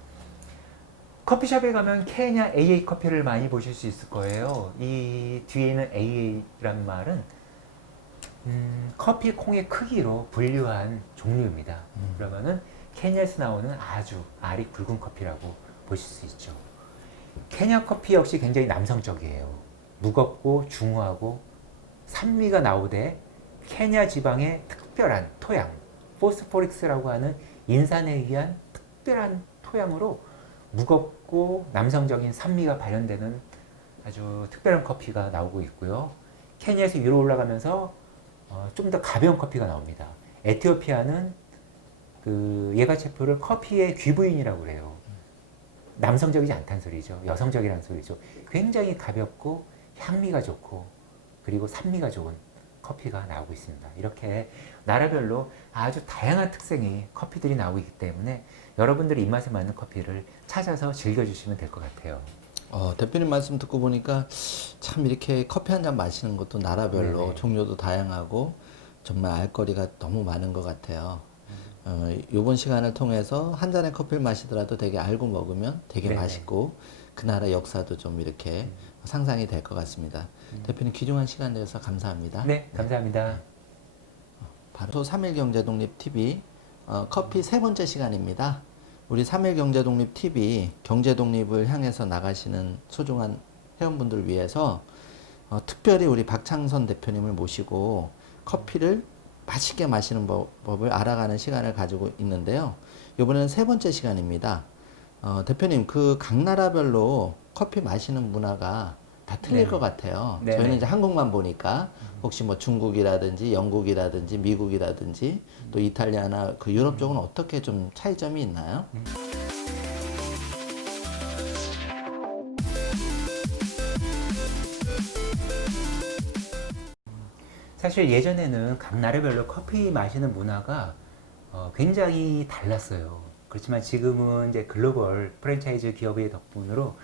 커피숍에 가면 케냐 AA 커피를 많이 보실 수 있을 거예요. 이 뒤에 있는 AA라는 말은 커피 콩의 크기로 분류한 종류입니다. 그러면은 케냐에서 나오는 아주 알이 굵은 커피라고 보실 수 있죠. 케냐 커피 역시 굉장히 남성적이에요. 무겁고 중후하고 산미가 나오되 케냐 지방의 특별한 토양, 포스포릭스라고 하는 인산에 의한 특별한 토양으로 무겁고 남성적인 산미가 발현되는 아주 특별한 커피가 나오고 있고요. 케냐에서 위로 올라가면서 좀 더 가벼운 커피가 나옵니다. 에티오피아는 그 예가체프를 커피의 귀부인이라고 그래요. 남성적이지 않다는 소리죠. 여성적이라는 소리죠. 굉장히 가볍고 향미가 좋고 그리고 산미가 좋은 커피가 나오고 있습니다. 이렇게 나라별로 아주 다양한 특성의 커피들이 나오고 있기 때문에 여러분들의 입맛에 맞는 커피를 찾아서 즐겨주시면 될 것 같아요. 대표님 말씀 듣고 보니까 참 이렇게 커피 한 잔 마시는 것도 나라별로 네네. 종류도 다양하고 정말 알거리가 너무 많은 것 같아요. 요번 시간을 통해서 한 잔의 커피를 마시더라도 되게 알고 먹으면 되게 네네. 맛있고 그 나라 역사도 좀 이렇게 상상이 될 것 같습니다. 대표님 귀중한 시간 내서 감사합니다. 네, 감사합니다. 바로 3일 경제독립 TV 커피 세 번째 시간입니다. 우리 3일 경제독립 TV 경제독립을 향해서 나가시는 소중한 회원분들을 위해서 특별히 우리 박창선 대표님을 모시고 커피를 맛있게 마시는 법을 알아가는 시간을 가지고 있는데요. 이번에는 세 번째 시간입니다. 대표님, 그 각 나라별로 커피 마시는 문화가 다 틀릴 네. 것 같아요. 네네. 저희는 이제 한국만 보니까 혹시 뭐 중국이라든지 영국이라든지 미국이라든지 또 이탈리아나 그 유럽 쪽은 어떻게 좀 차이점이 있나요? 사실 예전에는 각 나라별로 커피 마시는 문화가 굉장히 달랐어요. 그렇지만 지금은 이제 글로벌 프랜차이즈 기업의 덕분으로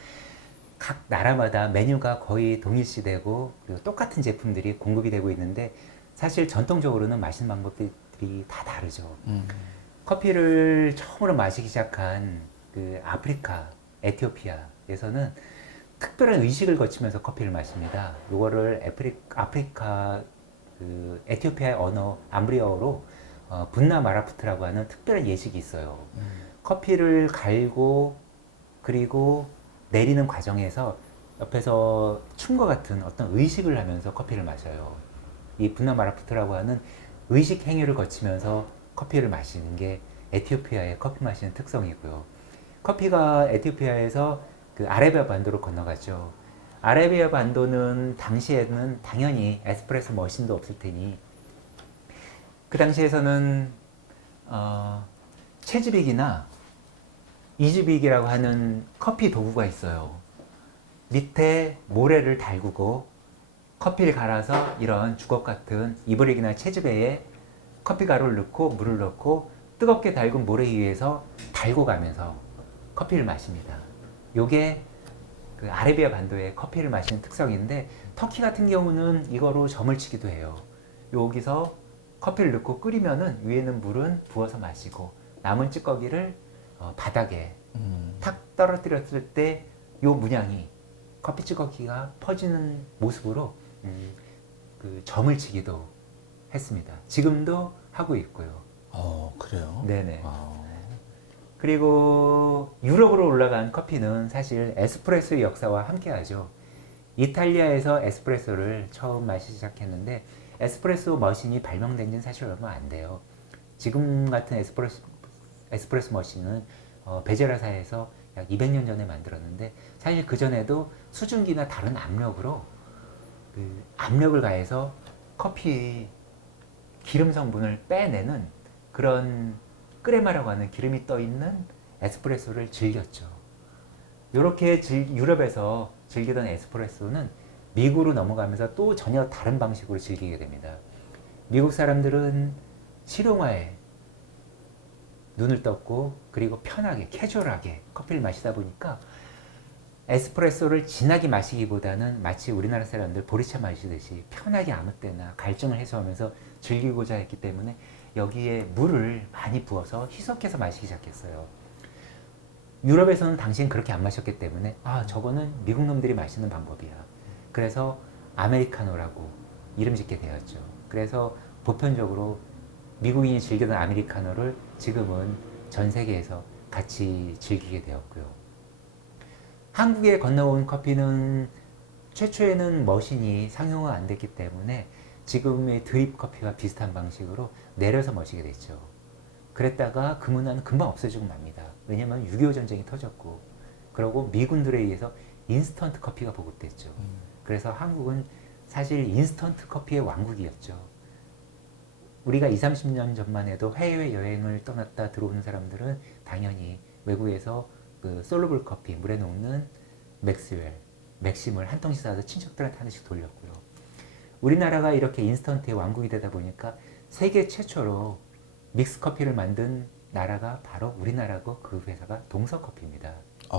각 나라마다 메뉴가 거의 동일시되고 그리고 똑같은 제품들이 공급이 되고 있는데 사실 전통적으로는 마시는 방법들이 다 다르죠. 커피를 처음으로 마시기 시작한 그 아프리카, 에티오피아에서는 특별한 의식을 거치면서 커피를 마십니다. 이거를 아프리카 그 에티오피아의 언어 암브리어로 분나 마라푸트라고 하는 특별한 예식이 있어요. 커피를 갈고 그리고 내리는 과정에서 옆에서 춤과 같은 어떤 의식을 하면서 커피를 마셔요. 이 분나 마라푸트라고 하는 의식 행위를 거치면서 커피를 마시는 게 에티오피아의 커피 마시는 특성이고요. 커피가 에티오피아에서 그 아라비아 반도로 건너갔죠. 아라비아 반도는 당시에는 당연히 에스프레소 머신도 없을 테니 그 당시에서는 채즈빅이나 이즈빅이라고 하는 커피 도구가 있어요. 밑에 모래를 달구고 커피를 갈아서 이런 주걱 같은 이브릭이나 채즈배에 커피 가루를 넣고 물을 넣고 뜨겁게 달군 모래 위에서 달고 가면서 커피를 마십니다. 요게 그 아라비아 반도의 커피를 마시는 특성인데 터키 같은 경우는 이거로 점을 치기도 해요. 여기서 커피를 넣고 끓이면은 위에는 물은 부어서 마시고 남은 찌꺼기를 바닥에 탁 떨어뜨렸을 때 요 문양이 커피 찌꺼기가 퍼지는 모습으로 그 점을 치기도 했습니다. 지금도 하고 있고요. 그래요? 네네. 아, 그리고 유럽으로 올라간 커피는 사실 에스프레소의 역사와 함께하죠. 이탈리아에서 에스프레소를 처음 마시기 시작했는데 에스프레소 머신이 발명된 지는 사실 얼마 안 돼요. 지금 같은 에스프레소 머신은 베제라사에서 약 200년 전에 만들었는데 사실 그 전에도 수증기나 다른 압력으로 그 압력을 가해서 커피의 기름 성분을 빼내는 그런 크레마라고 하는 기름이 떠 있는 에스프레소를 즐겼죠. 이렇게 유럽에서 즐기던 에스프레소는 미국으로 넘어가면서 또 전혀 다른 방식으로 즐기게 됩니다. 미국 사람들은 실용화에 눈을 떴고 그리고 편하게 캐주얼하게 커피를 마시다 보니까 에스프레소를 진하게 마시기보다는 마치 우리나라 사람들 보리차 마시듯이 편하게 아무 때나 갈증을 해소하면서 즐기고자 했기 때문에 여기에 물을 많이 부어서 희석해서 마시기 시작했어요. 유럽에서는 당시엔 그렇게 안 마셨기 때문에 저거는 미국 놈들이 마시는 방법이야. 그래서 아메리카노라고 이름 짓게 되었죠. 그래서 보편적으로 미국인이 즐기던 아메리카노를 지금은 전 세계에서 같이 즐기게 되었고요. 한국에 건너온 커피는 최초에는 머신이 상용화 안 됐기 때문에 지금의 드립 커피와 비슷한 방식으로 내려서 마시게 됐죠. 그랬다가 그 문화는 금방 없어지고 맙니다. 왜냐면 6.25 전쟁이 터졌고 그리고 미군들에 의해서 인스턴트 커피가 보급됐죠. 그래서 한국은 사실 인스턴트 커피의 왕국이었죠. 우리가 20, 30년 전만 해도 해외여행을 떠났다 들어오는 사람들은 당연히 외국에서 그 솔루블 커피, 물에 녹는 맥심을 한 통씩 사서 친척들한테 하나씩 돌렸고요. 우리나라가 이렇게 인스턴트의 왕국이 되다 보니까 세계 최초로 믹스 커피를 만든 나라가 바로 우리나라고 그 회사가 동서커피입니다.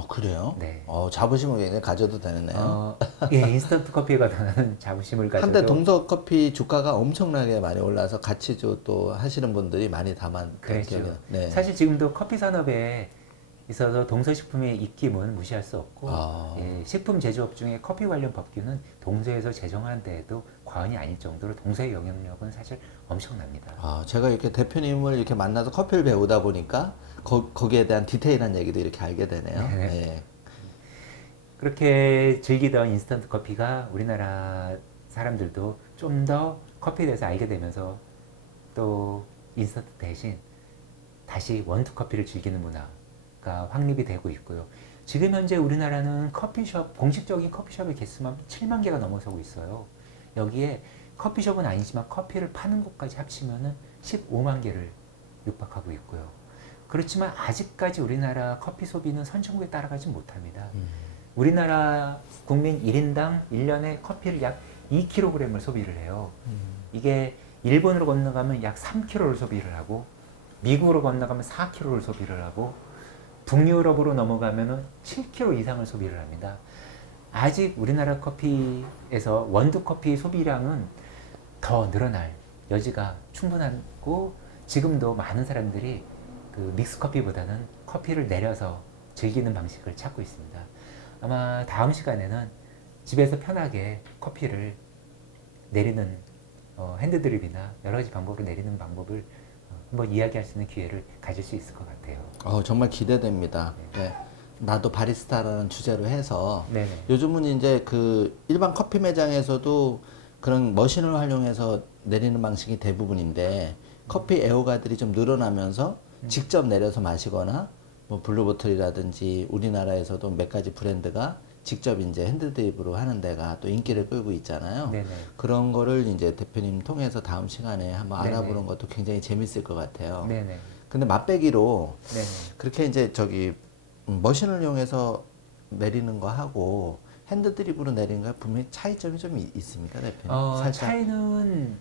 그래요? 네. 자부심을 굉장히 가져도 되네요. 예, 인스턴트 커피에 관한 자부심을 가져도 한때 동서커피 주가가 엄청나게 많이 올라서 가치주 또 하시는 분들이 많이 담았던 기억이 그랬죠. 네. 사실 지금도 커피 산업에 있어서 동서식품의 입김은 무시할 수 없고 예, 식품 제조업 중에 커피 관련 법규는 동서에서 제정한 데에도 과언이 아닐 정도로 동서의 영향력은 사실 엄청납니다. 제가 이렇게 대표님을 이렇게 만나서 커피를 배우다 보니까 거기에 대한 디테일한 얘기도 이렇게 알게 되네요. 네. 예. 그렇게 즐기던 인스턴트 커피가 우리나라 사람들도 좀 더 커피에 대해서 알게 되면서 또 인스턴트 대신 다시 원두커피를 즐기는 문화가 확립이 되고 있고요. 지금 현재 우리나라는 커피숍, 공식적인 커피숍의 개수만 7만 개가 넘어서고 있어요. 여기에 커피숍은 아니지만 커피를 파는 곳까지 합치면은 15만 개를 육박하고 있고요. 그렇지만 아직까지 우리나라 커피 소비는 선진국에 따라가지 못합니다. 우리나라 국민 1인당 1년에 커피를 약 2kg을 소비를 해요. 이게 일본으로 건너가면 약 3kg를 소비를 하고 미국으로 건너가면 4kg를 소비를 하고 북유럽으로 넘어가면 7kg 이상을 소비를 합니다. 아직 우리나라 커피에서 원두 커피 소비량은 더 늘어날 여지가 충분하고 지금도 많은 사람들이 그 믹스 커피보다는 커피를 내려서 즐기는 방식을 찾고 있습니다. 아마 다음 시간에는 집에서 편하게 커피를 내리는 핸드드립이나 여러 가지 방법으로 내리는 방법을 한번 이야기할 수 있는 기회를 가질 수 있을 것 같아요. 정말 기대됩니다. 네. 나도 바리스타라는 주제로 해서 네네. 요즘은 이제 그 일반 커피 매장에서도 그런 머신을 활용해서 내리는 방식이 대부분인데 커피 애호가들이 좀 늘어나면서 직접 내려서 마시거나 뭐 블루보틀이라든지 우리나라에서도 몇 가지 브랜드가 직접 이제 핸드드립으로 하는 데가 또 인기를 끌고 있잖아요. 네네. 그런 거를 이제 대표님 통해서 다음 시간에 한번 네네. 알아보는 것도 굉장히 재밌을 것 같아요. 네네. 근데 맛배기로 네네. 그렇게 이제 저기 머신을 이용해서 내리는 거 하고 핸드드립으로 내리는 거 분명히 차이점이 좀 있습니까, 대표님? 살짝. 차이는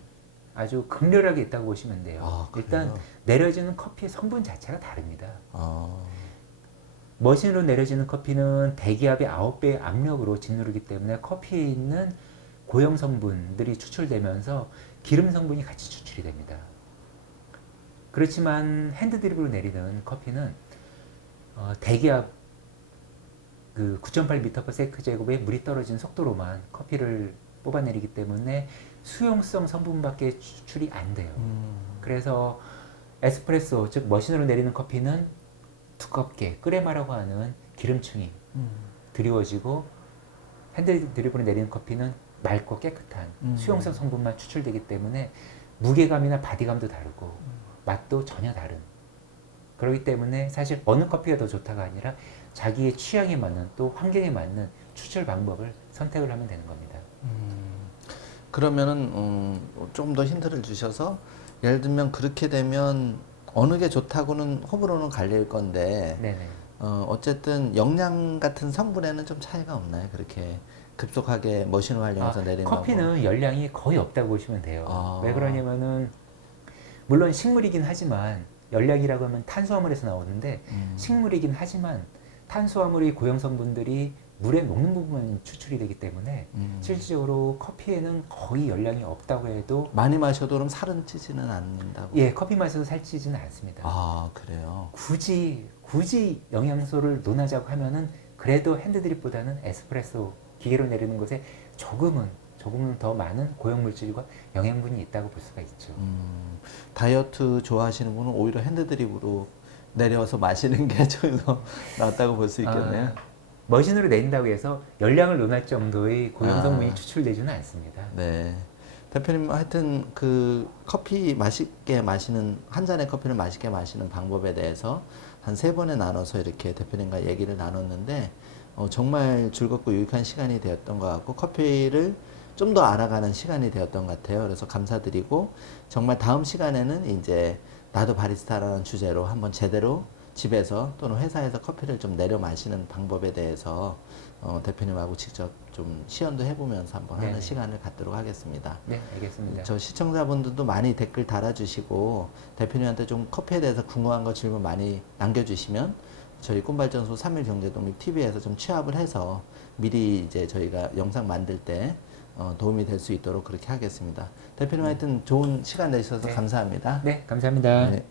아주 극렬하게 있다고 보시면 돼요. 아, 그래요? 일단 내려지는 커피의 성분 자체가 다릅니다. 어. 머신으로 내려지는 커피는 대기압의 9배의 압력으로 짓누르기 때문에 커피에 있는 고형 성분들이 추출되면서 기름 성분이 같이 추출이 됩니다. 그렇지만 핸드드립으로 내리는 커피는 대기압 그 9.8m/s 제곱의 물이 떨어진 속도로만 커피를 뽑아내리기 때문에 수용성 성분밖에 추출이 안 돼요. 그래서 에스프레소 즉 머신으로 내리는 커피는 두껍게 끓레마라고 하는 기름층이 드리워지고 핸드드립으로 내리는 커피는 맑고 깨끗한 수용성 성분만 추출되기 때문에 무게감이나 바디감도 다르고 맛도 전혀 다른. 그렇기 때문에 사실 어느 커피가 더 좋다가 아니라 자기의 취향에 맞는 또 환경에 맞는 추출 방법을 선택을 하면 되는 겁니다. 그러면은 좀 더 힌트를 주셔서 예를 들면 그렇게 되면 어느 게 좋다고는 호불호는 갈릴 건데 네네. 어쨌든 영양 같은 성분에는 좀 차이가 없나요? 그렇게 급속하게 머신을 활용해서 내리는 커피는 열량이 거의 없다고 보시면 돼요. 아. 왜 그러냐면은 물론 식물이긴 하지만 열량이라고 하면 탄수화물에서 나오는데 식물이긴 하지만 탄수화물의 고형 성분들이 물에 녹는 부분만 추출이 되기 때문에 실질적으로 커피에는 거의 열량이 없다고 해도 많이 마셔도 그럼 살은 찌지는 않는다고? 예, 커피 마셔도 살찌지는 않습니다. 아, 그래요? 굳이 영양소를 논하자고 하면은 그래도 핸드드립보다는 에스프레소 기계로 내리는 것에 조금은 더 많은 고형 물질과 영양분이 있다고 볼 수가 있죠. 다이어트 좋아하시는 분은 오히려 핸드드립으로 내려서 마시는 게 좀 더 낫다고 볼 수 있겠네요. 머신으로 내린다고 해서 열량을 논할 정도의 고형 성분이 추출되지는 않습니다. 네. 대표님 하여튼 그 커피 맛있게 마시는 한 잔의 커피를 맛있게 마시는 방법에 대해서 한 3번에 나눠서 이렇게 대표님과 얘기를 나눴는데 정말 즐겁고 유익한 시간이 되었던 것 같고 커피를 좀 더 알아가는 시간이 되었던 것 같아요. 그래서 감사드리고 정말 다음 시간에는 이제 나도 바리스타라는 주제로 한번 제대로 집에서 또는 회사에서 커피를 좀 내려 마시는 방법에 대해서 대표님하고 직접 좀 시연도 해보면서 한번 하는 시간을 갖도록 하겠습니다. 네, 알겠습니다. 저 시청자분들도 많이 댓글 달아주시고 대표님한테 좀 커피에 대해서 궁금한 거 질문 많이 남겨주시면 저희 꿈발전소 3일 경제독립 TV에서 좀 취합을 해서 미리 이제 저희가 영상 만들 때 도움이 될 수 있도록 그렇게 하겠습니다. 대표님 하여튼 좋은 시간 내주셔서 감사합니다. 네, 감사합니다. 네.